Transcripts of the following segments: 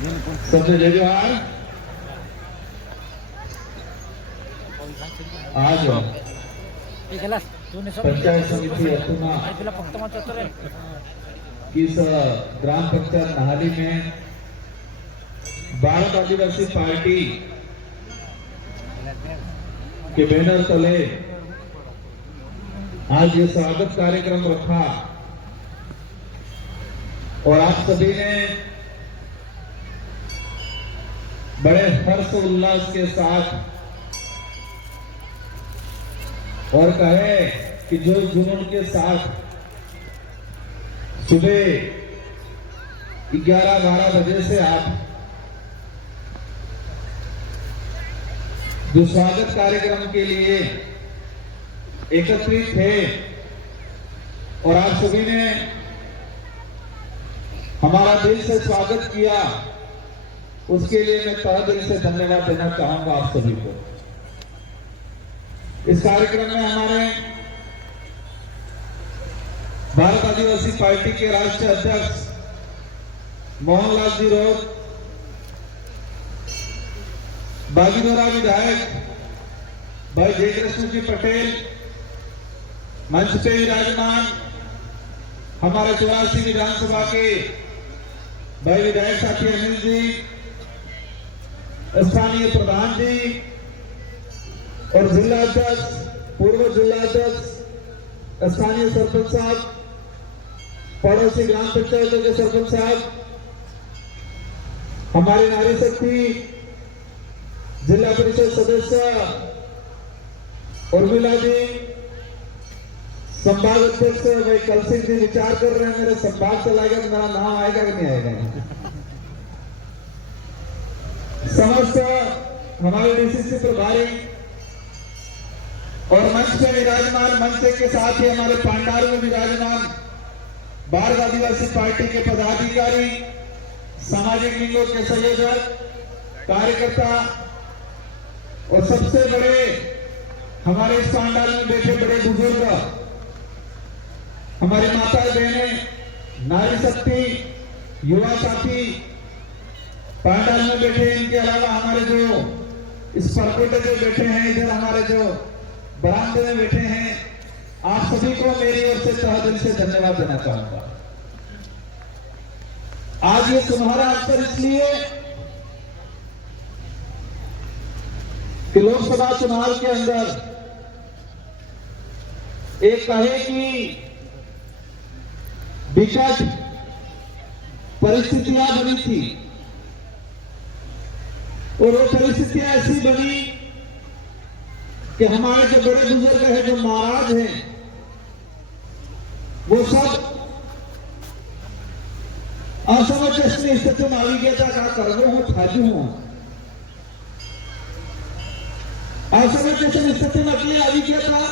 सबसे जय जोहार। आज पंचायत समिति अतुना की ग्राम पंचायत नाहली में भारत आदिवासी पार्टी के बैनर तले आज ये स्वागत कार्यक्रम रखा और आप सभी ने बड़े हर्ष उल्लास के साथ और कहे कि जो जुनून के साथ सुबह 11-12 बजे से आप जो स्वागत कार्यक्रम के लिए एकत्रित थे और आप सभी ने हमारा दिल से स्वागत किया, उसके लिए मैं तहे दिल से धन्यवाद देना चाहूंगा आप सभी को। इस कार्यक्रम में हमारे भारत आदिवासी पार्टी के राष्ट्रीय अध्यक्ष मोहनलाल जी रोड, बागीदोरा विधायक भाई जयकृष्ण जी पटेल, मंच पे विराजमान हमारे 84 विधानसभा के भाई विधायक साथी अनिल जी, स्थानीय प्रधान जी और जिला अध्यक्ष, पूर्व जिला अध्यक्ष, स्थानीय सरपंच साहब, पड़ोसी ग्राम पंचायतों के सरपंच साहब, हमारी नारी शक्ति जिला परिषद सदस्य उर्मिला जी, संभाग अध्यक्ष भाई कल सिंह जी विचार कर रहे हैं मेरे संभाग चला गया तो मेरा नाम आएगा कि नहीं आएगा। समस्त हमारे डीसीसी प्रभारी और मंच पे विराजमान, मंच के साथ ही हमारे पांडाल में विराजमान भारत आदिवासी पार्टी के पदाधिकारी, सामाजिक लिंगों के संयोजक, कार्यकर्ता और सबसे बड़े हमारे इस पांडाल में बैठे बड़े बुजुर्ग, हमारी माताएं बहनें, नारी शक्ति, युवा साथी पांडाल में बैठे, इनके अलावा हमारे जो इस परकोटे पे बैठे हैं, इधर हमारे जो बरामदे में बैठे हैं, आप सभी को मेरी ओर से तहे दिल से धन्यवाद देना चाहूंगा। आज ये सुनहरा अवसर इसलिए कि लोकसभा चुनाव के अंदर एक कहे कि विकट परिस्थितियां बनी थी और वो परिस्थितियां ऐसी बनी कि हमारे जो बड़े बुजुर्ग हैं, जो महाराज हैं, वो सब असमंजस स्थिति में આવી ગયા હતા। क्या करवे हूं थाजू हूं असमंजस स्थिति में એટલે આવી ગયા था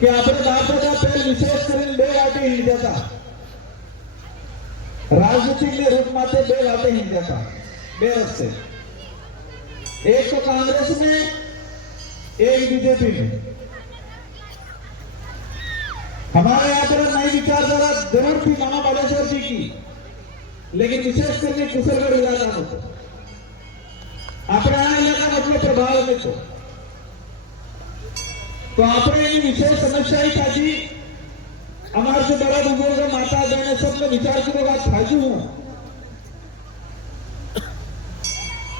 कि આપણે બાપ દાદા પહેલ વિશેષ કરીને બે વાટે હિંડ્યા હતા। राजनीतिक रूप में बे वाटे हिंड्या था, बे रस्ते, एक तो कांग्रेस में, एक बीजेपी में। हमारे यहाँ पर नई विचारधारा जरूर थी मामा बालेश्वर जी की, लेकिन विशेष करके कुशलगढ़ इलाका में तो अपने इलाका में अपने प्रभाव में तो अपने विशेष समस्या ही था जी। हमारे से बड़ा बुजुर्ग, माता बहने सबने विचार की बात थाजू हूं,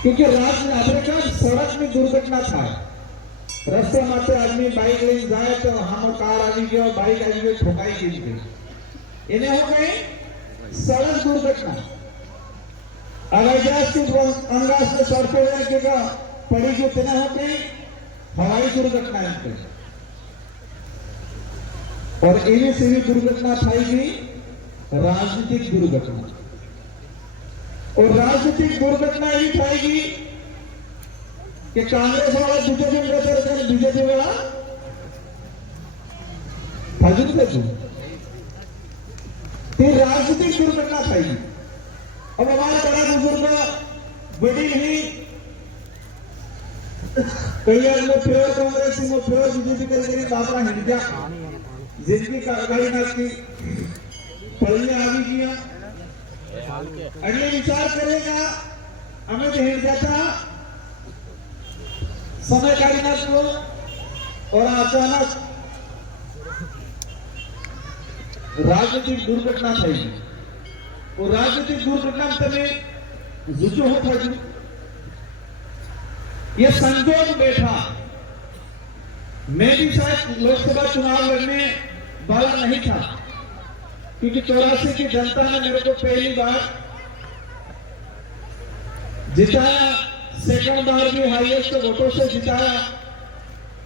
क्योंकि रात में अपने क्या सड़क में दुर्घटना था, रस्ते माते आदमी बाइक लेने जाए तो हम कार आ गई, बाइक आ गई, ठोकाई गई, इन्हें हो गई सड़क दुर्घटना। अंगास में सड़के हुए पड़ी जो तेना हो गई हवाई दुर्घटना इनके, और इन्हें से भी दुर्घटना थाई राजनीतिक दुर्घटना, और राजनीतिक दुर्घटना ही थाई कि कांग्रेस वाला बीजेपी में रहते हैं, बीजेपी वाला फजूल फजूल राजनीतिक दुर्घटना थाई। अब हमारे बड़ा बुजुर्ग बड़ी ही कई में प्योर कांग्रेस में प्योर बीजेपी करके बापरा हिंडिया जिनकी कार्रवाई ना की पढ़ने आ गई अगले विचार करेगा हमें भेड़ जाता समय काढण्यात को और अचानक राजनीतिक दुर्घटना थी और राजनीतिक दुर्घटना તમે जुझो हो था ये संजोग बैठा मैं भी शायद लोकसभा चुनाव लड़ने वाला नहीं था क्योंकि 84 की जनता ने मेरे को पहली बार जिताया, सेकंड बार भी हाईएस्ट वोटों से जिताया।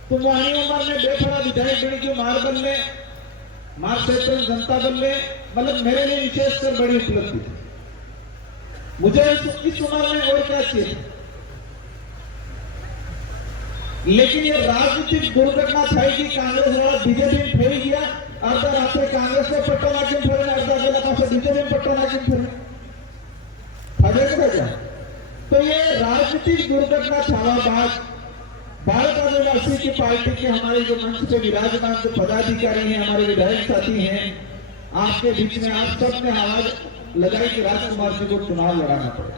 तो मानी उम्र में बेफरा विधायक बनी जो मार बन में मार क्षेत्र जनता बन में मतलब मेरे लिए विशेष कर बड़ी उपलब्धि थी। मुझे इस उम्र में और क्या चाहिए, लेकिन ये राजनीतिक दुर्घटना थी कि कांग्रेस वाला बीजेपी में फेल गया। अर्धा रात्रि कांग्रेस में पट्टा नाकिन फरे, अर्धा बेला पास बीजेपी में पट्टा नाकिन फरे क्या। तो ये राजनीतिक दुर्घटना छावा बाद भारत आदिवासी की पार्टी के हमारे जो मंच पे विराजमान जो पदाधिकारी हैं, हमारे विधायक साथी हैं, आपके बीच में आप सब ने आवाज लगाई कि राजकुमार जी को चुनाव लड़ाना पड़े।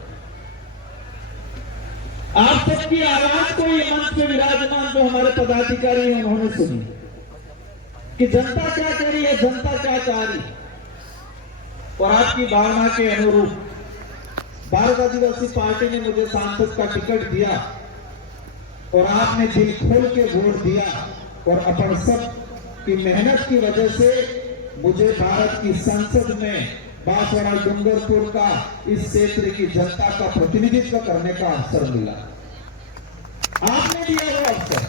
आप सबकी आवाज को ये मंच पे विराजमान जो हमारे पदाधिकारी हैं उन्होंने सुनी कि जनता क्या कह रही है, जनता क्या चाह रही। और आपकी भावना के अनुरूप भारत आदिवासी पार्टी ने मुझे सांसद का टिकट दिया और आपने दिल खोल के वोट दिया और अपन सब की मेहनत की वजह से मुझे भारत की संसद में बांसवाड़ा डूंगरपुर का इस क्षेत्र की जनता का प्रतिनिधित्व करने का अवसर मिला। आपने दिया वो अवसर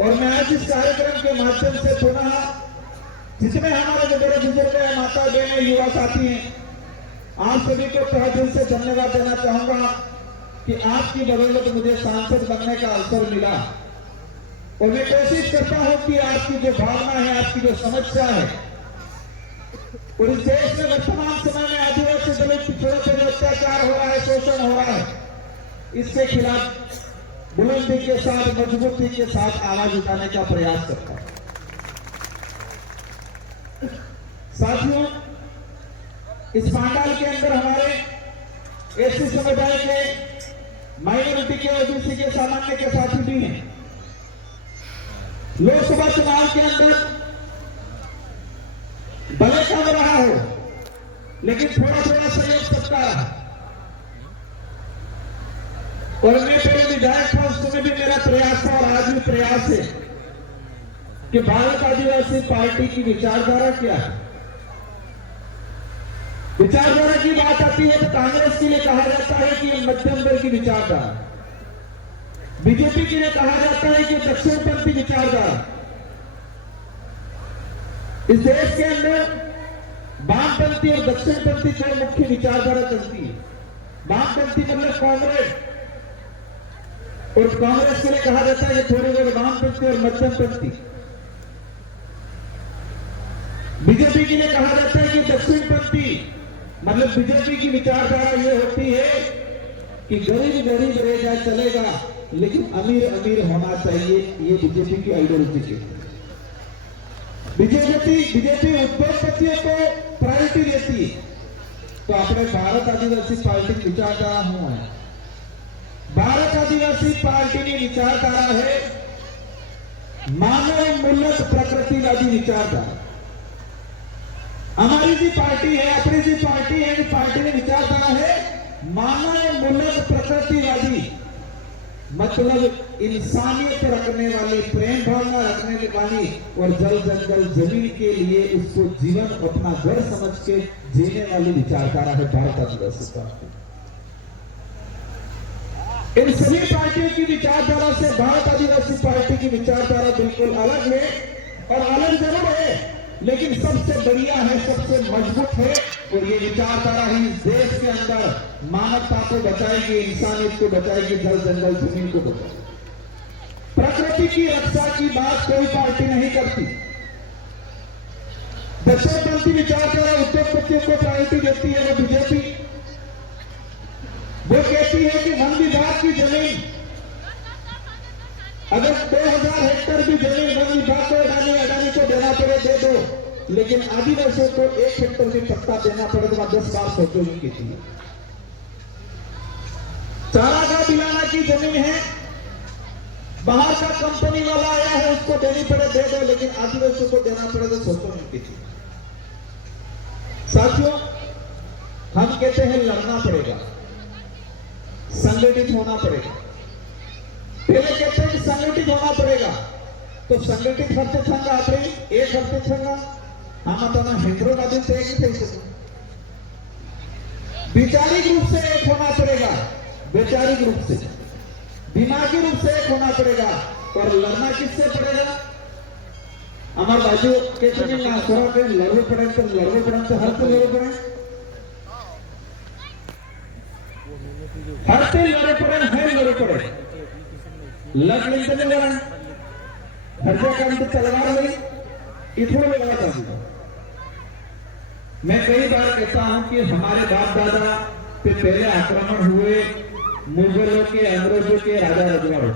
और मैं आज इस कार्यक्रम के माध्यम से पुनः जितने हमारे जो बड़े बुजुर्ग हैं, माता बहन, युवा साथी हैं, आप सभी को तहे दिल से धन्यवाद देना चाहूंगा कि आपकी बदौलत मुझे सांसद बनने का अवसर मिला। और मैं कोशिश करता हूं कि आपकी जो भावना है, आपकी जो समस्या है और इस देश में वर्तमान समय में आदिवासी दलित पिछड़ों पर जो अत्याचार हो रहा है, शोषण हो रहा है, इसके खिलाफ बुलंदी के साथ, मजबूती के साथ आवाज उठाने का प्रयास करता हूं। साथियों, इस पांडाल के अंदर हमारे एससी समुदाय के, माइनॉरिटी के, ओबीसी के, सामान्य के साथी भी हैं। लोकसभा चुनाव के अंदर भले कम रहा हो लेकिन थोड़ा थोड़ा सहयोग सबका रहा। और मैं पहले विधायक था, उस समय भी मेरा प्रयास था और आज भी प्रयास है कि भारत आदिवासी पार्टी की विचारधारा क्या है। विचारधारा की बात आती है तो कांग्रेस के लिए कहा जाता है कि ये मध्यम दल की विचारधारा, बीजेपी के लिए कहा जाता है कि दक्षिणपंथी विचारधारा। इस देश के अंदर वामपंथी और दक्षिणपंथी जो मुख्य विचारधारा चलती है। वामपंथी मतलब कांग्रेस, और कांग्रेस के लिए कहा जाता है कि थोड़ी देर वामपंथी और मध्यमपंथी। बीजेपी के लिए कहा जाता है कि दक्षिणपंथी, मतलब बीजेपी की विचारधारा ये होती है कि गरीब गरीब रह जाए चलेगा लेकिन अमीर अमीर होना चाहिए। ये बीजेपी की आइडियोलॉजी है। बीजेपी उद्योगपतियों को प्रायोरिटी देती है। तो अपने भारत आदिवासी पार्टी की विचारधारा हूं है। भारत आदिवासी पार्टी की विचारधारा है मानव मूल्य प्रकृतिवादी विचारधारा। हमारी जी पार्टी है, अपनी जी पार्टी है, पार्टी की विचारधारा है मानव मूल्य प्रकृतिवादी, मतलब इंसानियत रखने वाली, प्रेम भावना रखने वाली और जल जंगल जमीन के लिए उसको जीवन अपना घर समझ के जीने वाली विचारधारा है भारत आदिवासी पार्टी। इन सभी पार्टियों की विचारधारा से भारत आदिवासी पार्टी की विचारधारा बिल्कुल अलग है और अलग जरूर है लेकिन सबसे बढ़िया है, सबसे मजबूत है। और ये विचारधारा ही इस देश के अंदर मानवता को बचाएगी, इंसानियत को बचाएगी, जल जंगल जमीन को बचाएगी। प्रकृति की रक्षा की बात कोई पार्टी नहीं करती। दक्षिणपंथी विचारधारा उद्योगपतियों को प्रायोरिटी देती है वो बीजेपी। वो कहती है कि वन विभाग की जमीन अगर 2000 हेक्टेयर की जमीन वन विभाग को अडानी को देना पड़े दे दो, लेकिन आदिवासियों को 1 हेक्टेयर भी पट्टा देना पड़ेगा। 10 बार सोचो उनकी थी। चारागाह दिलाना की जमीन है, बाहर का कंपनी वाला आया है, उसको देनी पड़े दे दो, लेकिन आदिवासियों को देना पड़ेगा। सोचो उनकी थी। साथियों, हम कहते हैं लड़ना पड़ेगा, संगठित होना पड़ेगा। पहले कहते हैं कि संगठित होना पड़ेगा, तो संगठित करते संघ आपली एक करते संघ हम आता हैदराबाद से एक थी सकते। वैचारिक रूप से एक होना पड़ेगा, वैचारिक रूप से, दिमागी रूप से एक होना पड़ेगा। और लड़ना किससे पड़ेगा? हमारे बाजू कहते हैं ना थोड़ा पे लड़वे पड़े तो हर से लड़वे पड़े, हर से लड़े पड़े, है लड़े पड़े, लड़ लेते नहीं लड़ा, हर जगह काम तो तलवार नहीं, इतना लड़ा था। मैं कई बार कहता हूं कि हमारे बाप दादा पे पहले आक्रमण हुए मुगलों के, अंग्रेजों के, राजा रजवाड़ों,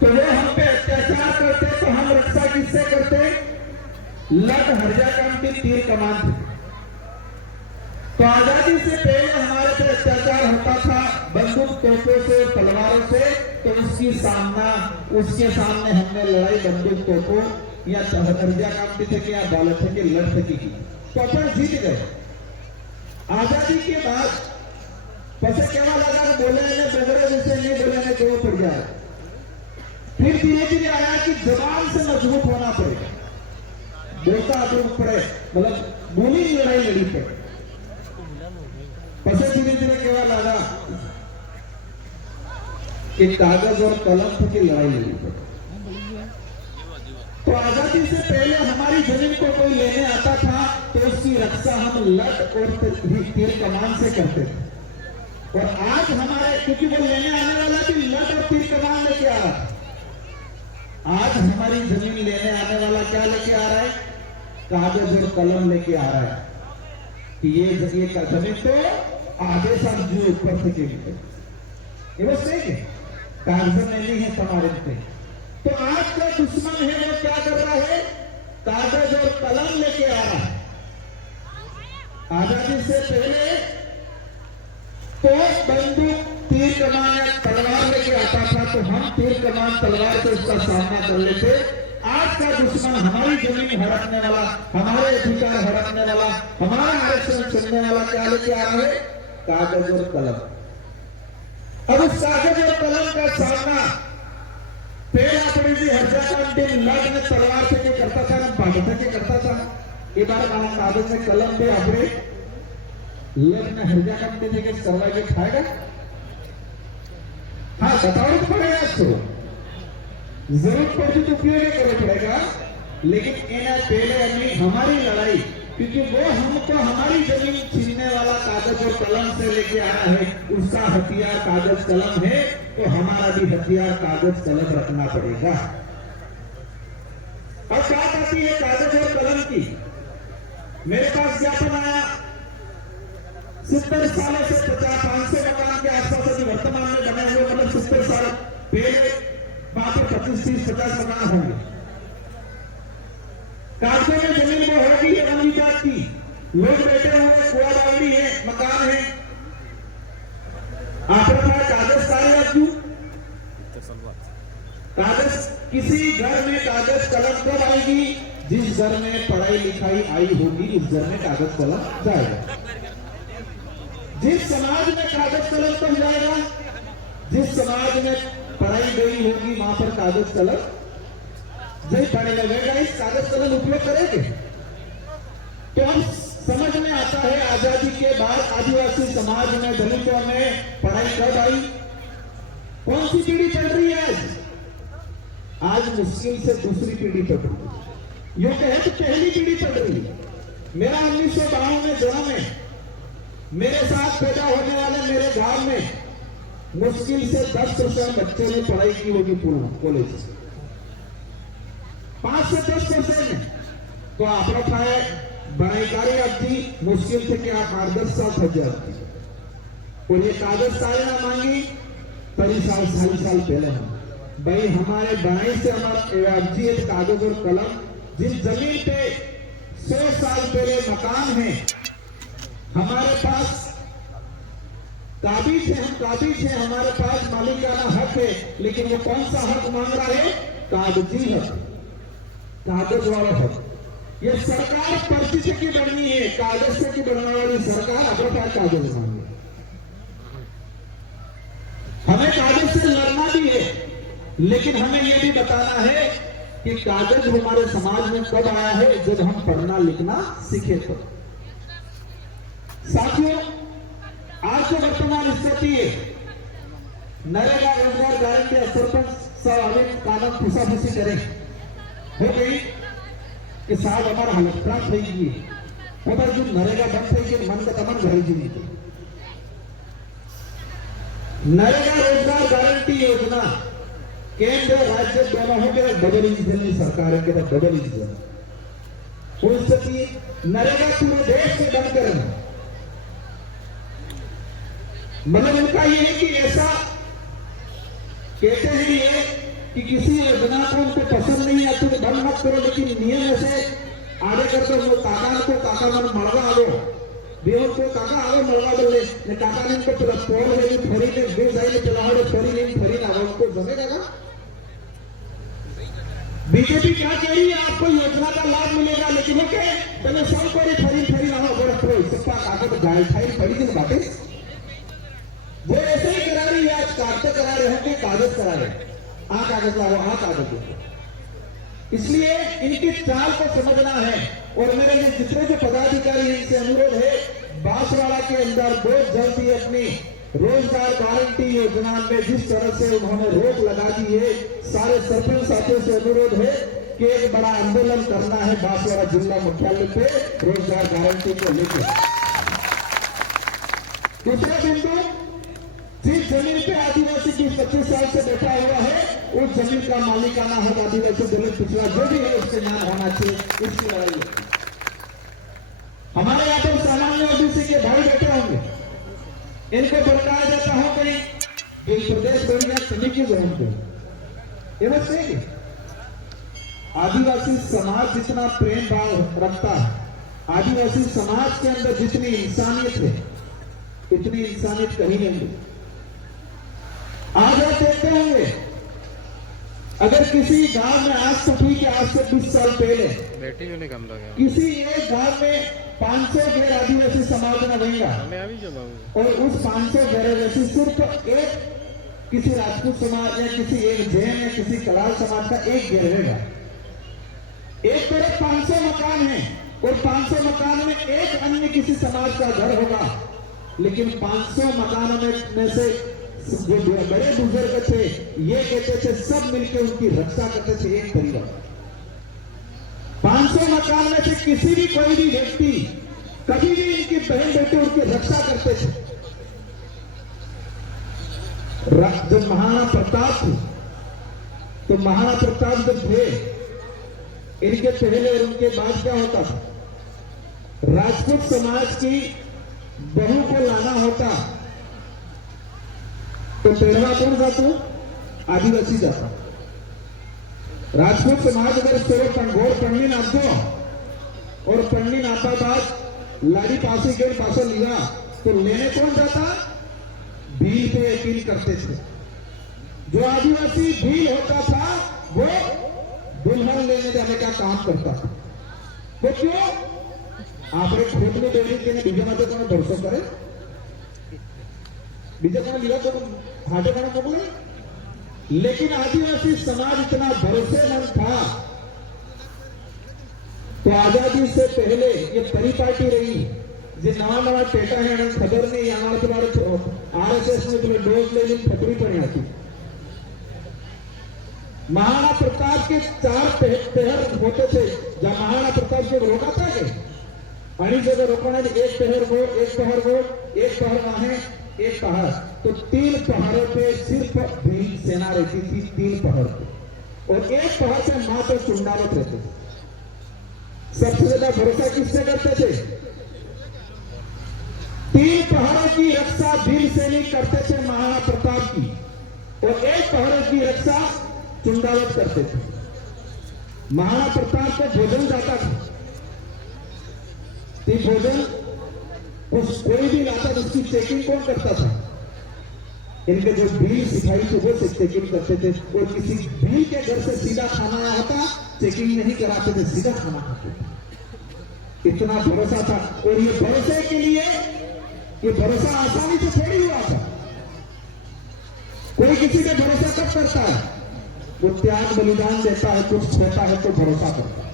तो वो हम पे अत्याचार करते तो हम रक्षा किससे करते? लट हर्जा काम की तीर कमान थी। तो आजादी से पहले हमारे पे अत्याचार होता था बंदूक तोपों से, तलवारों से, तो उसके सामने हमने लड़ाई बंदूक तोपों या हर्जा काम की थे कि या बालक थे कि लड़ सकी की, तो अपन जीत गए। आजादी के बाद पैसे केवा लगा बोले ने बगड़े जैसे नहीं बोले ने दो पड़ जाए। फिर धीरे धीरे आया कि जबान से मजबूत होना पड़ेगा, बोलता आदमी पड़े, मतलब बोली लड़ाई लड़ी पड़े। पैसे धीरे धीरे केवा लगा कि कागज और कलम की लड़ाई लड़ी पड़े। तो आजादी से पहले हमारी जमीन को कोई लेने आता था तो उसकी रक्षा हम लट और तीर कमान से करते थे। और आज हमारे, क्योंकि वो लेने आने वाला भी लट और तीर कमान लेके आ रहा है, आज हमारी जमीन लेने आने वाला क्या लेके आ रहा है? कागज और कलम लेके आ रहा है कि ये जमीन तो आधे साल जो ऊपर से के ये वो सही है, कागज नहीं है तुम्हारे पे। तो आज का दुश्मन है वो क्या कर रहा है? कागज और कलम लेके आ रहा है। आजादी से पहले तो बंदूक, तीर कमान या तलवार लेके आता था, तो हम तीर कमान तलवार से उसका सामना कर लेते। आज का दुश्मन हमारी जमीन हड़पने वाला, हमारे अधिकार हड़पने वाला, हमारा आरक्षण छीनने वाला क्या लेके आ रहा है? कागज और कलम। अब उस कागज और कलम का सामना पहला अपनी जी हर्जा का दिन लड़ में तलवार से क्या करता था, बाढ़ से क्या करता था। एक बार कागज में कलम पे अपने लड़ में हर्जा का दिन के करवा के खाएगा। हाँ, बताओ तो पड़ेगा इसको, जरूरत पड़ती तो उपयोग करना पड़ेगा, लेकिन इन्हें पहले हमारी लड़ाई, क्योंकि वो हमको हमारी जमीन छीनने वाला कागज और कलम से लेके आया है, उसका हथियार कागज कलम है, तो हमारा भी हथियार कागज कलम रखना पड़ेगा। अब बात आती है कागज और कलम की। मेरे पास ज्ञापन आया 70 सालों से 500 मकान के आसपास अभी वर्तमान में बने हुए, मतलब 70 साल पहले वहां पर 25, 30, 50 मकान होंगे। कागजों में जमीन वो होगी है वन विभाग की, लोग बैठे हुए, कूड़ा बावड़ी है, मकान है। आपके पास कागज सारे क्यों? कागज किसी घर में कागज कलम कब आएगी? जिस घर में पढ़ाई लिखाई आई होगी उस घर में कागज कलम जाएगा। जिस समाज में कागज कलम कब जाएगा? जिस समाज में पढ़ाई गई होगी वहां पर कागज कलम नहीं पढ़ने लगेगा। इस कागज कलम उपयोग करेंगे तो हम समझ में आता है आजादी के बाद आदिवासी समाज में, दलितों में पढ़ाई कब आई? कौन सी पीढ़ी पढ़ रही है आज? आज मुश्किल से दूसरी पीढ़ी पढ़ रही है, यो कहे तो पहली पीढ़ी पढ़ रही है। मेरा 1952 में जन्म है, मेरे साथ पैदा होने वाले मेरे गांव में मुश्किल से 10% बच्चों ने पढ़ाई की होगी पूर्ण कॉलेज से, 5 से 10% में। तो आप रखा है बनाईकारी अवधि मुश्किल से क्या 8-10 साल फंस जाती है। और ये कागज सारे ना मांगी कई साल पहले हम भाई हमारे बनाई से हमारा अवधि है कागज और कलम जिन जमीन पे 100 साल पहले मकान है, हमारे पास काबिज है, हम काबिज है, हमारे पास मालिकाना हक है, लेकिन वो कौन सा हक मांग रहा है? कागजी हक, कागज वाला हक। ये सरकार पर्ची से की बढ़नी है, कागज से की बढ़ने वाली सरकार अपना कागज मांगे। हमें कागज से लड़ना भी है, लेकिन हमें यह भी बताना है कि कागज हमारे समाज में कब आया है? जब हम पढ़ना लिखना सीखे तो। साथियों, आज जो वर्तमान स्थिति है, नरेगा रोजगार गारंटी सरपंच साहब कानून फूसाफूसी करें हो गई कि साहब हमारा हालत खराब થઈ ગઈ। हमारे जो नरेगा बंद થઈ गई, मन का तमन भरी जी नहीं। नरेगा रोजगार गारंटी योजना केंद्र राज्य दोनों हो गया, डबल इंजन सरकार के डबल इंजन हो स्थिति। नरेगा पूरे देश में बंद करना, मतलब उनका ये है कि ऐसा कहते हैं ये कि किसी योजना को उनको पसंद नहीं आती तो बंद मत करो, लेकिन नियम ऐसे आगे करते हो। काका को काका मन मड़वा आगो बेहोश को काका आगो मड़वा बोले ने काका ने इनको पोल में फरी ने बे जाए चलाओ फरी नहीं फरी ना उनको जमेगा ना। बीजेपी क्या कह रही है? आपको योजना का लाभ मिलेगा, लेकिन ओके पहले सब को फरी ना हो बड़ा कोई सबका काका तो गाय खाई फरी दिन बातें वो ऐसे ही करा रही है। आज कागज करा रहे होंगे, कागज करा रहे, कागज लाओ, कागज दो। इसलिए इनकी चाल को समझना है। और मेरे लिए जितने जो पदाधिकारी हैं, इनसे अनुरोध है, बांसवाड़ा के अंदर बहुत जल्द ही अपनी रोजगार गारंटी योजना में जिस तरह से उन्होंने रोक लगा दी है, सारे सरपंच साथियों से अनुरोध है कि एक बड़ा आंदोलन करना है बांसवाड़ा जिला मुख्यालय पे रोजगार गारंटी को लेकर। दूसरा बिंदु, जिस जमीन पे आदिवासी की 25 साल से बैठा हुआ है, उस जमीन का मालिकाना हक आदिवासी दलित पिछड़ा जो भी है उसके नाम होना चाहिए। इसकी लड़ाई हमारे यहाँ पर सामान्य ओबीसी के भाई बैठे होंगे, इनको भड़काया जाता हो कहीं प्रदेश बढ़िया सभी की जमीन पे। ये बात सही है। आदिवासी समाज जितना प्रेम भाव रखता है, आदिवासी समाज के अंदर जितनी इंसानियत है, इतनी इंसानियत कहीं नहीं। आज आप देखते होंगे, अगर किसी गांव में आज तो ठीक है, आज से 20 साल पहले किसी एक गांव में 500 गैर आदिवासी समाज में रहेगा और उस 500 गैर आदिवासी सिर्फ एक किसी राजपूत समाज या किसी एक जैन या किसी कलाल समाज का एक घर रहेगा। एक तरफ 500 मकान है और 500 मकान में एक अन्य किसी समाज का घर होगा, लेकिन 500 मकानों में से जो बड़े बुजुर्ग थे ये कहते थे सब मिलकर उनकी रक्षा करते थे, एक परिवार। 500 मकान में से किसी भी कोई भी व्यक्ति कभी भी इनकी बहन बेटे उनकी रक्षा करते थे। जब महाराणा प्रताप थे तो महाराणा प्रताप जब थे, इनके पहले और उनके बाद क्या होता था? राजपूत समाज की बहू को लाना होता तो पहला कौन जाता? आदिवासी जाता। राजपूत समाज अगर घोर पंडी नाचो और पंडी नाता बाद लाड़ी पासी के पास लिया तो लेने कौन जाता? भील पे यकीन करते थे। जो आदिवासी भील होता था वो दुल्हन लेने जाने का काम करता था। तो क्यों? आपने खोटली डेरी के बीजा माते को भरोसा करे, बीजा को लिया तो हाटे को मोकले। लेकिन आदिवासी समाज इतना भरोसेमंद था तो आजादी से पहले ये परिपाटी रही जो नवा टेटा है खबर नहीं आना तुम्हारे आरएसएस में तुम्हें डोज ले ली फटरी पड़ी आती। महाराणा प्रताप के 4 पहर होते थे। जब महाराणा प्रताप को रोका था कि पानी जगह रोकना है, एक पहर वो, एक पहर वो, एक पहर वहां, एक पहाड़, तो 3 पहाड़ों पे सिर्फ भील सेना रहती थी। 3 पहाड़ पे और एक पहाड़ पे मात्र चुंडावत रहते थे। सबसे ज्यादा भरोसा किससे करते थे? 3 पहाड़ों की रक्षा भील सैनिक करते थे महाराणा प्रताप की, और एक पहाड़ों की रक्षा चुंडावत करते थे। महाराणा प्रताप को भोजन जाता था, तो भोजन कोई भी लाता था, उसकी चेकिंग कौन करता था? इनके जो भील सिपाही थे वो चेकिंग करते थे, और किसी भील के घर से सीधा खाना आया होता, चेकिंग नहीं कराते थे, सीधा खाना खाते थे। इतना भरोसा था। और ये भरोसे के लिए, ये भरोसा आसानी से थोड़ी हुआ था। कोई किसी पे भरोसा कब करता है? वो त्याग बलिदान देता है, कुछ खोता है तो भरोसा करता है।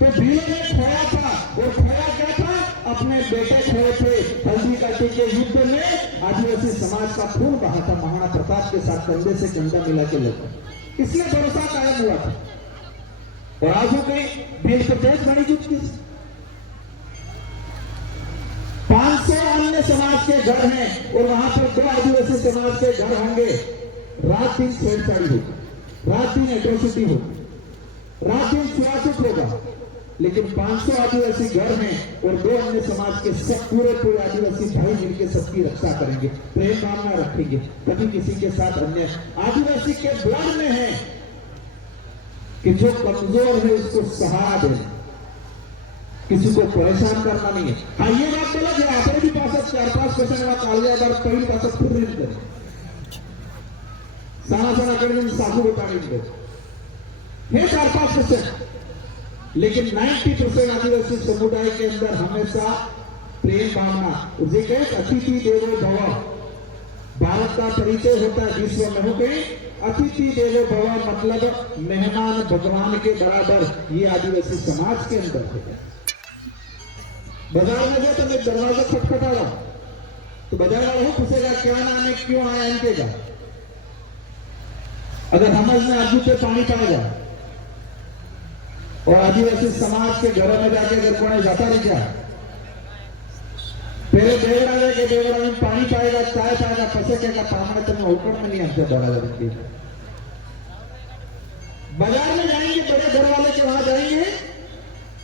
तो भीलों ने खोया था, और खोया क्या था? अपने बेटे खोए थे हल्दीघाटी के युद्ध में। आदिवासी समाज का खून बहा था महाराणा प्रताप के साथ, कंधे से कंधा मिला के लेकर, इसलिए भरोसा कायम हुआ था। और आज हो गई भील प्रदेश बड़ी युद्ध की 500 अन्य समाज के घर हैं, और वहां पर 2 आदिवासी समाज के घर होंगे। रात दिन छेड़छाड़ी होगी, रात दिन एट्रोसिटी होगी, रात दिन छुआछूत होगा, लेकिन 500 आदिवासी घर हैं, और 2 अन्य समाज के सब पूरे आदिवासी भाई मिलकर सबकी रक्षा करेंगे, प्रेम भावना रखेंगे, कभी किसी के साथ अन्य। आदिवासी के ब्लड में है कि जो कमजोर है उसको सहारा देना, किसी को परेशान करना नहीं है। हाँ, ये बात बोला कि आपने भी पास 4-5 क्वेश्चन कालिया बार कई पास खुद नहीं करे, साना करने में साधु बताने हे 4-5 क्वेश्चन, लेकिन 90% आदिवासी समुदाय के अंदर हमेशा प्रेम भावना, उसे कहे अतिथि देवो भव। भारत का परिचय होता है विश्व में, हो गए अतिथि देवो भव, मतलब मेहमान भगवान के बराबर। ये आदिवासी समाज के अंदर है। बाजार में गया तो मैं दरवाजा खटखटा रहा, तो बाजार वाला पूछेगा क्या नाम है, क्यों आया इनके का। अगर समझ में आजू पे पानी पाएगा, और आदिवासी समाज के घरों में जाके अगर कोई जाता नहीं क्या, पहले देवड़ा के देवड़ा में पानी पाएगा, चाय पाएगा, पसेगा, पामने तो मैं ऊपर में नहीं आते दरवाजा। बाजार में जाएंगे, बड़े घर वाले के वहां जाएंगे,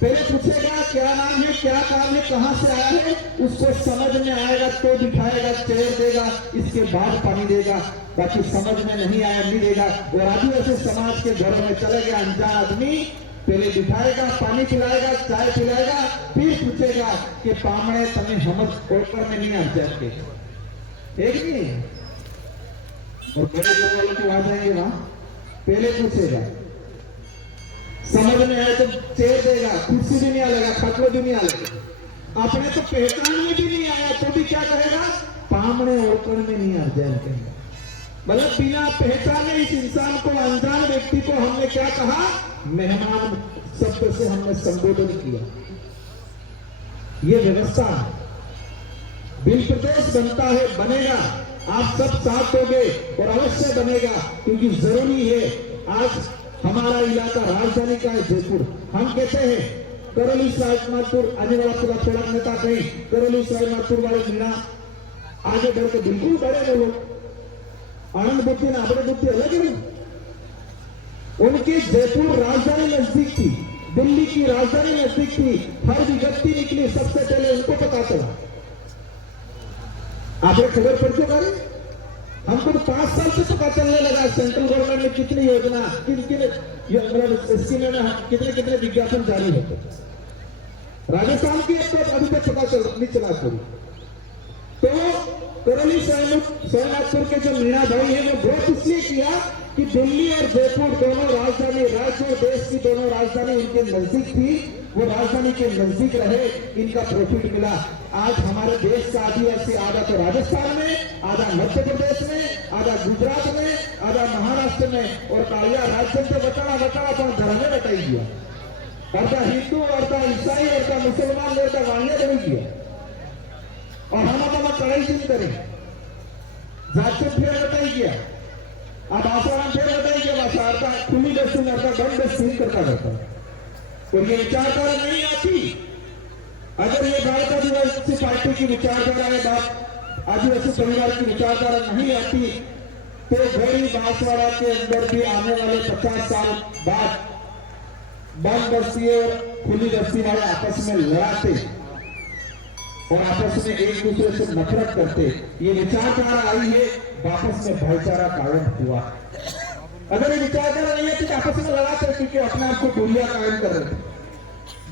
पहले पूछेगा क्या नाम है, क्या काम है, कहां से आया है, उसको समझ में आएगा तो बिठाएगा, चेयर देगा, इसके बाद पानी देगा, बाकी समझ में नहीं आया नहीं देगा। और आदिवासी समाज के घर में चले गया अनजान आदमी, पहले बिठाएगा, पानी पिलाएगा, चाय पिलाएगा, फिर पूछेगा कि पामड़े तमें हम ऊपर में नहीं आते एक नहीं। और बड़े घर वालों को आ जाएंगे ना, पहले पूछेगा, समझ में आए तो चेयर देगा, कुर्सी भी नहीं आएगा, खटलो भी नहीं आएगा, अपने तो पहचान में भी नहीं आया तो भी क्या कहेगा, पामड़े ओकड़ में नहीं आ जाए। मतलब बिना पहचाने इस इंसान को, अनजान व्यक्ति को हमने क्या कहा, मेहमान शब्द से हमने संबोधन किया। ये व्यवस्था है। भील प्रदेश बनता है, बनेगा, आप सब साथ दोगे, और अवश्य बनेगा, क्योंकि जरूरी है। आज हमारा इलाका राजधानी का है जयपुर, हम कहते हैं करौली सवाईमाधोपुर, आने वाला पूरा थोड़ा नेता कहीं करौली सवाईमाधोपुर वाले मीणा आगे बढ़ के बिल्कुल बड़े वो लोग, आनंद बुद्धि ना अपने बुद्धि अलग है। उनकी जयपुर राजधानी नजदीक थी, दिल्ली की राजधानी नजदीक थी, हर विज्ञप्ति निकली सबसे पहले उनको पता चला। आपने खबर पड़ चुका है, हमको तो 5 साल से पता चलने लगा सेंट्रल गवर्नमेंट में कितनी योजना, स्कीम में कितने विज्ञापन जारी होते। राजस्थान की अभी तक पता नहीं चला पूरी। तो करौली सवाईमाधोपुर के जो मीणा भाई है, वो वोट इसलिए किया कि दिल्ली और जयपुर दोनों राजधानी, राज्य और देश की दोनों राजधानी इनके नजदीक थी, वो राजधानी के नजदीक रहे, इनका प्रॉफिट मिला। आज हमारे देश का आदिवासी आधा तो राजस्थान में, आधा मध्य प्रदेश में, आधा गुजरात में, आधा महाराष्ट्र में, और कालिया राज्य से बचाना अपना धर्म में बटाई दिया। अर्धा हिंदू, अर्धा ईसाई, अर्धा मुसलमान, अर्धा वाणिया नहीं किया। और हम अपना कड़ाई दिन करें, जात से फिर बताई गया, अब आसाराम फिर बताई गया, अर्धा खुली डस्टिंग, अर्धा बंद डस्टिंग करता रहता। और ये विचारधारा नहीं आती। अगर ये भारत आदिवासी पार्टी की विचारधारा है, बात आदिवासी परिवार की विचारधारा नहीं आती, तो घोड़ी बांसवाड़ा के अंदर भी आने वाले 50 साल बाद बंद बस्ती और खुली बस्ती वाले आपस में लड़ाते और आपस में एक दूसरे से नफरत करते। ये विचारधारा आई है, वापस में भाईचारा कायम हुआ। अगर ये विचारधारा नहीं है तो आपस में लड़ाते क्योंकि अपने आप को दूरिया कायम कर रहे थे।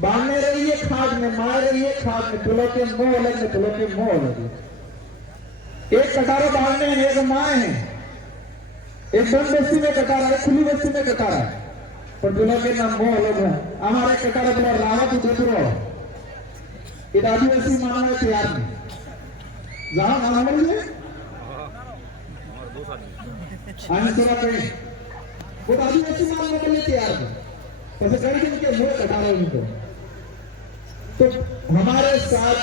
बांधने रही है खाद में, मार रही है खाद में, तुलो के मुंह अलग में, तुलो के मुंह अलग है। एक कटारा बांधने हैं, एक माए हैं, एक बंद बस्ती में कटारा है, खुली बस्ती में कटारा है, पर तुलो के नाम मुंह अलग है। हमारे कटारा बोला रावत उदयपुर ये आदिवासी मानना है तैयार नहीं जहां माना है सुना कहीं वो आदिवासी मानने के लिए तैयार है, ऐसे कहीं उनके मुंह कटारा उनको। तो हमारे साथ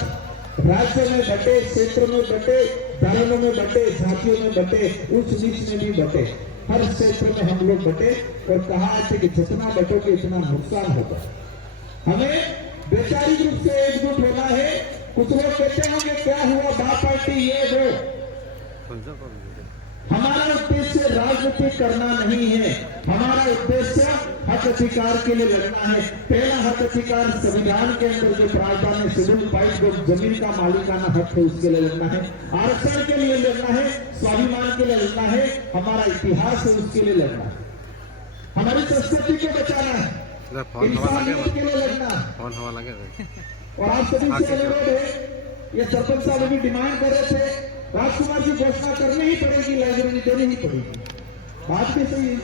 राज्य में बटे, क्षेत्र में बटे, धर्मों में बटे, जातियों में बटे, उच्च नीच में भी बटे, हर क्षेत्र में हम लोग बटे और कहा है कि जितना बटोगे इतना नुकसान होगा। हमें वैचारिक रूप से एकजुट होना है। कुछ लोग कहते होंगे क्या हुआ बाप पार्टी ये वो। हमारा उद्देश्य राजनीति करना नहीं है, हमारा उद्देश्य हक अधिकार के लिए लड़ना है। पहला हक अधिकार संविधान के अंदर जो प्रावधान है, शेड्यूल 5 जो जमीन का मालिकाना हक है उसके लिए लड़ना है, आरक्षण के लिए लड़ना है, स्वाभिमान के लिए लड़ना है, हमारा इतिहास है उसके लिए लड़ना है, हमारी संस्कृति को बचाना है, इंसानियत के लिए लड़ना है। और आप सभी से अनुरोध है, ये सरपंच साहब अभी डिमांड कर रहे थे राजकुमार जी घोषणा करनी ही पड़ेगी, लाइब्रेरी देनी ही पड़ेगी। बात भी सही है,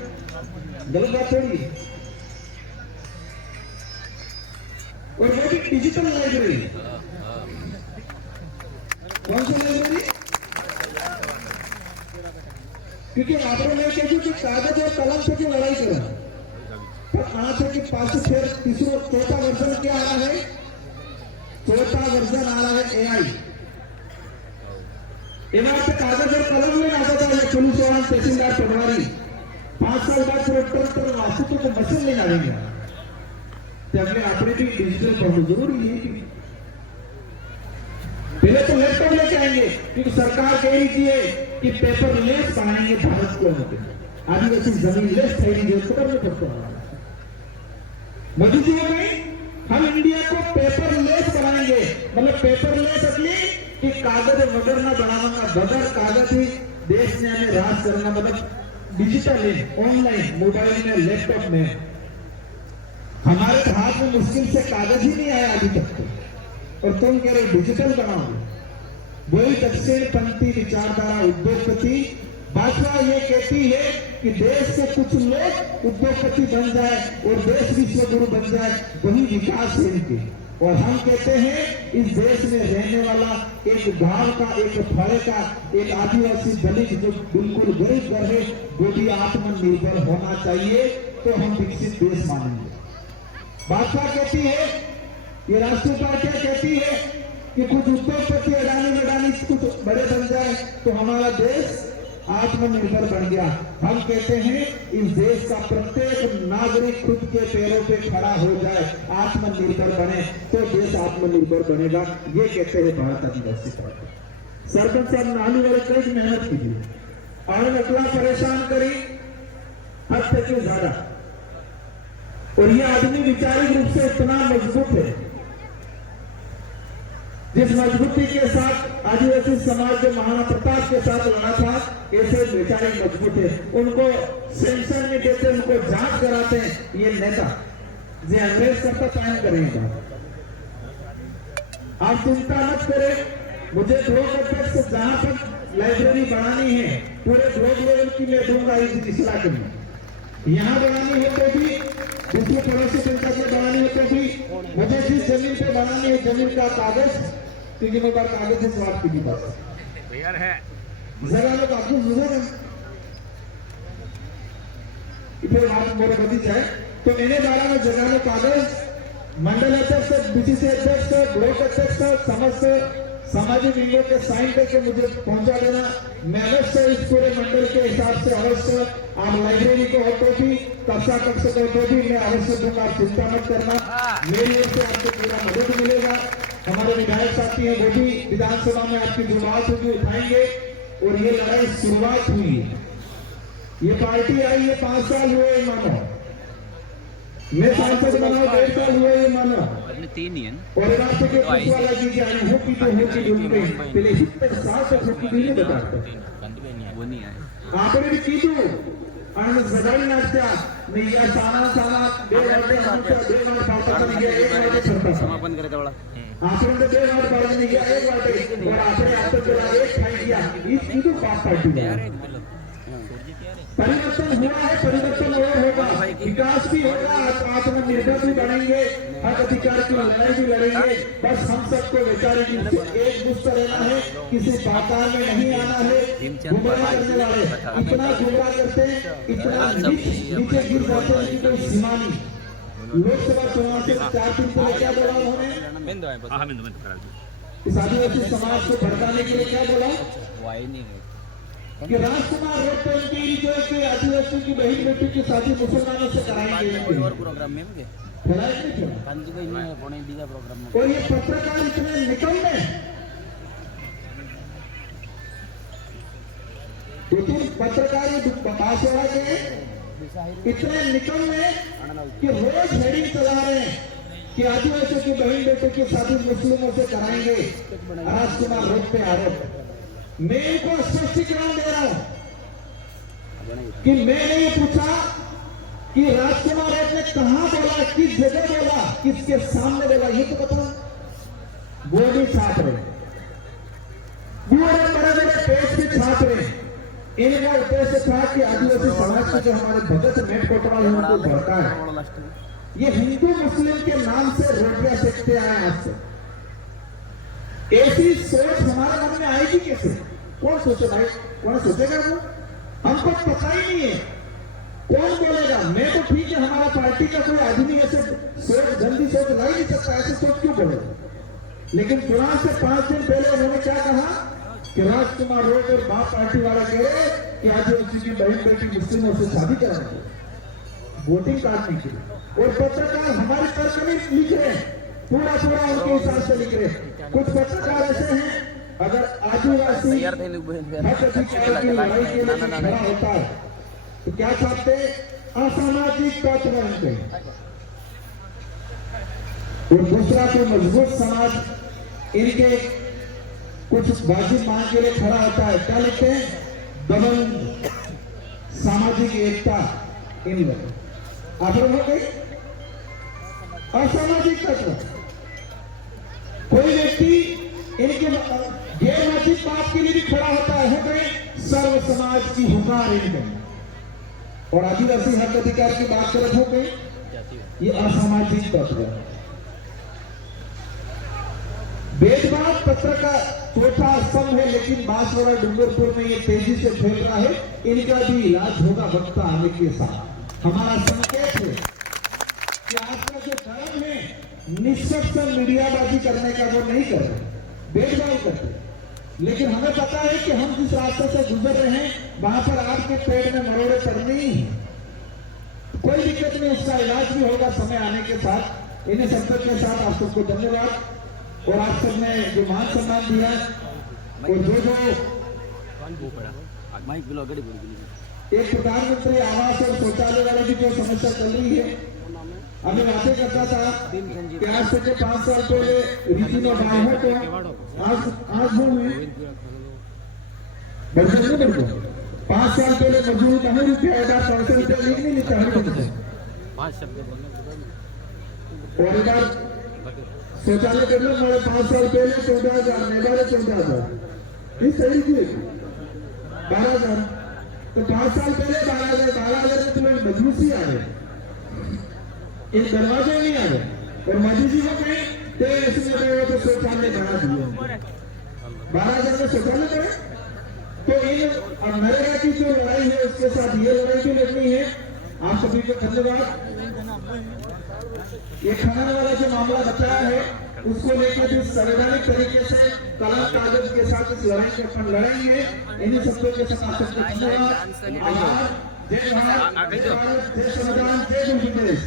गलत बात थोड़ी है। और वो भी डिजिटल लाइब्रेरी। कौन सी लाइब्रेरी? क्योंकि आप लोग नहीं कहते कि कागज और कलम से क्यों लड़ाई करें, पर आज है कि 5 से फिर तीसरा चौथा वर्जन क्या आ रहा है? चौथा वर्जन आ रहा है एआई। से कागज और कलम में आता था पुलिस जवान, तहसीलदार, पटवारी, 5 साल बाद फिर वास्तु को मशीन नहीं डालेंगे। तो अपने अपने भी डिजिटल पढ़ना जरूरी है। पहले तो लैपटॉप लेके आएंगे क्योंकि सरकार कह रही है कि पेपर लेस बनाएंगे भारत को। आदिवासी जमीन लेस थी खबर में पड़ता मोदी जी में हम इंडिया को पेपर लेस बनाएंगे, मतलब पेपर लेस असली कि कागज वगैरह ना बनाना, बगैर कागज ही देश में हमें राज करना, मतलब डिजिटल ऑनलाइन मोबाइल में, लैपटॉप में। हमारे हाथ में मुश्किल से कागज ही नहीं आया अभी तक तो, और तुम कह रहे डिजिटल बनाओगे। वही दक्षिण पंथी विचारधारा उद्योगपति भाजपा ये कहती है कि देश के कुछ लोग उद्योगपति बन जाए और देश विश्व गुरु बन जाए, वही विकास है इनके। और हम कहते हैं इस देश में रहने वाला एक गांव का, एक फड़े का, एक आदिवासी दलित जो बिल्कुल गरीब घर है वो भी आत्मनिर्भर होना चाहिए, तो हम विकसित देश मानेंगे। भाजपा कहती है, ये राष्ट्रीय पार्टियां कहती है कि कुछ उद्योगपति अडानी कुछ बड़े बन जाए तो हमारा देश आत्मनिर्भर बन गया। हम कहते हैं इस देश का प्रत्येक नागरिक खुद के पैरों पे खड़ा हो जाए, आत्मनिर्भर बने, तो देश आत्मनिर्भर बनेगा। ये कहते हैं भारत आदिवासी पार्टी। सरपंच साहब ने आने वाले कई मेहनत की और अगला परेशान करी हद से ज्यादा, और ये आदमी वैचारिक रूप से इतना मजबूत है, जिस मजबूती के साथ आदिवासी समाज जो महाराणा प्रताप के साथ लड़ा था, ऐसे वैचारिक मजबूत है। उनको सेंशन नहीं देते, उनको जांच कराते हैं। ये नेता जो अंग्रेज करता कायम करेंगे। आप चिंता मत करें, मुझे ब्लॉक अध्यक्ष जहां तक लाइब्रेरी बनानी है पूरे ब्लॉक लेवल की मैं दूंगा इस इलाके में। यहाँ बनानी हो तो भी, दूसरे पड़ोसी पंचायत में बनानी हो तो भी, मुझे जिस जमीन पे बनानी है जमीन का कागज, क्योंकि मेरे पास कागज है स्वाद की बात है जगह में कागज जरूर है, फिर बात मोरे बदी जाए तो इन्हें बारे में जगह में कागज मंडल अध्यक्ष, बीसीसी अध्यक्ष, ब्लॉक अध्यक्ष, समस्त सामाजिक विंगों के साइन करके मुझे पहुंचा देना। मैं अवश्य इस पूरे मंडल के हिसाब से अवश्य आप लाइब्रेरी को हो तो भी, कक्षा कक्ष को तो भी मैं अवश्य दूंगा, आप चिंता मत करना। मेरी ओर से आपको पूरा मदद मिलेगा। हमारे विधायक साथी हैं, वो भी विधानसभा में आपकी जो बात होगी उठाएंगे। और ये लड़ाई शुरुआत हुई है, ये पार्टी आई है 5 साल हुए मानो, मैं सांसद बना 1.5 साल हुए ये मानो, और राष्ट्र के वाला की जाने हो की तो होगी उनके पहले 7 तक होगी नहीं बताते। आपने भी की तो आणि सगळ्यांच्या मी या साना दे वाटे आमच्या दे वाट पावतात या एक वाटे करतात समापन करे तेवढा आपण दे वाट पावतात या एक वाटे और आपने अब तक एक खाई किया इसकी तो बात पार्टी परिवर्तन हुआ है, परिवर्तन और होगा, विकास भी होगा, आत्मनिर्भर भी बनेंगे, हक अधिकार की लड़ाई भी लड़ेंगे। बस हम सबको वैचारिक रूप से एक दुष्ट रहना है, किसी बाजार में नहीं आना है। गुमराह करने वाले इतना गुमराह करते हैं, इतना नीचे गिर जाते हैं कि कोई सीमा नहीं। लोकसभा चुनाव से 4 दिन पहले क्या बोला उन्होंने? इस आदिवासी समाज को भड़काने के लिए क्या बोला कि राजकुमार रोड पर उनकी जो है आदिवासी की बहन बेटी की शादी मुसलमानों से कराएंगे और प्रोग्राम में और ये पत्रकार इतने निकम्मे पत्रकार बांसवाड़ा के इतने निकम्मे कि रोज हेडिंग चला रहे हैं कि आदिवासियों की बहन बेटी की शादी मुस्लिमों से कराएंगे। राजकुमार रोड पे आरोप मैं इनको स्पष्टीकरण दे रहा हूं कि मैंने ये पूछा कि राजकुमार ने कहां बोला, किस जगह बोला, किसके सामने बोला, ये तो बताओ। वो भी छाप रहे, बड़े बड़े पेज भी छाप रहे। इनका उद्देश्य था कि आदिवासी समाज के जो हमारे भगत नेट कोटवाल है उनको भड़का है। ये हिंदू मुस्लिम के नाम से रोटियां सेकते आए आज से। ऐसी सोच हमारे मन में आएगी कैसे? कौन सोचे भाई? कौन सोचेगा वो? हमको पता ही नहीं है कौन बोलेगा। मैं तो ठीक है, हमारा पार्टी का कोई आदमी ऐसे सोच जल्दी सोच ला ही नहीं सकता, ऐसे सोच क्यों बोलेगा? लेकिन चुनाव से 5 दिन पहले उन्होंने क्या कहा कि राजकुमार रोड और बाप पार्टी वाला कह रहे कि आज उसी की बहन बेटी मुस्लिमों से शादी कराएंगे वोटिंग काटने के लिए। और पत्रकार हमारे तर्क में लिख रहे हैं, पूरा उनके हिसाब से लिख रहे हैं। कुछ पत्रकार ऐसे हैं, अगर आदिवासी हक अधिकार की लड़ाई के लिए खड़ा होता है तो क्या चाहते? असामाजिक तत्व बनते हैं। और दूसरा कोई मजबूत समाज इनके कुछ वाजिब मांग के लिए खड़ा होता है, क्या लिखते हैं? दमन, सामाजिक एकता, इन लोग आप लोग हो गई असामाजिक तत्व। कोई व्यक्ति इनके गैर वाजिब बात के लिए भी खड़ा होता है, हो गए सर्व समाज की हुकार इनके। और आदिवासी हक अधिकार की बात करत हो गई, ये असामाजिक तत्व है। भेदभाव पत्र का चौथा स्तंभ है, लेकिन बांसवाड़ा डूंगरपुर में ये तेजी से फैल रहा है। इनका भी इलाज होगा वक्त आने के साथ। हमारा संकेत है कि आज का जो धर्म है निष्पक्ष मीडियाबाजी करने का वो नहीं कर रहे, भेदभाव करते। लेकिन हमें पता है कि हम जिस रास्ते से गुजर रहे हैं वहां पर आपके पेड़ में मरोड़े पड़ने ही है। कोई दिक्कत नहीं, उसका इलाज भी होगा समय आने के साथ। इन्हें संकट के साथ आप सबको धन्यवाद। और आप सबने जो मान सम्मान दिया और जो एक प्रधानमंत्री आवास और शौचालय वाले की जो समस्या चल रही है, अभी बातें करता था कि आज से 5 साल पहले रीति में गाँव को आज वो में 5 साल पहले मजदूर कहीं रुपया 500 रुपया लिख नहीं लेता है। और एक बार शौचालय कर लो, मेरे 5 साल पहले 14,000 मेरे 14,000 इस तरीके 12,000। तो 5 साल पहले 12,000 में तुम्हें मजबूती आ गए, इन दरवाजे नहीं आ गए। और मोदी जी को कहें तो शौचालय बना दिए, 12,000 में शौचालय करे। तो इन नरेगा की जो लड़ाई है उसके साथ ये लड़ाई भी लड़नी है। आप सभी को धन्यवाद। ये खनन वाला जो मामला बताया है उसको लेकर भी संवैधानिक तरीके से कलम कागज के साथ इस लड़ाई को अपन लड़ेंगे। इन्हीं शब्दों के साथ धन्यवाद। जय भारत, जय संविधान, जय हिंद देश।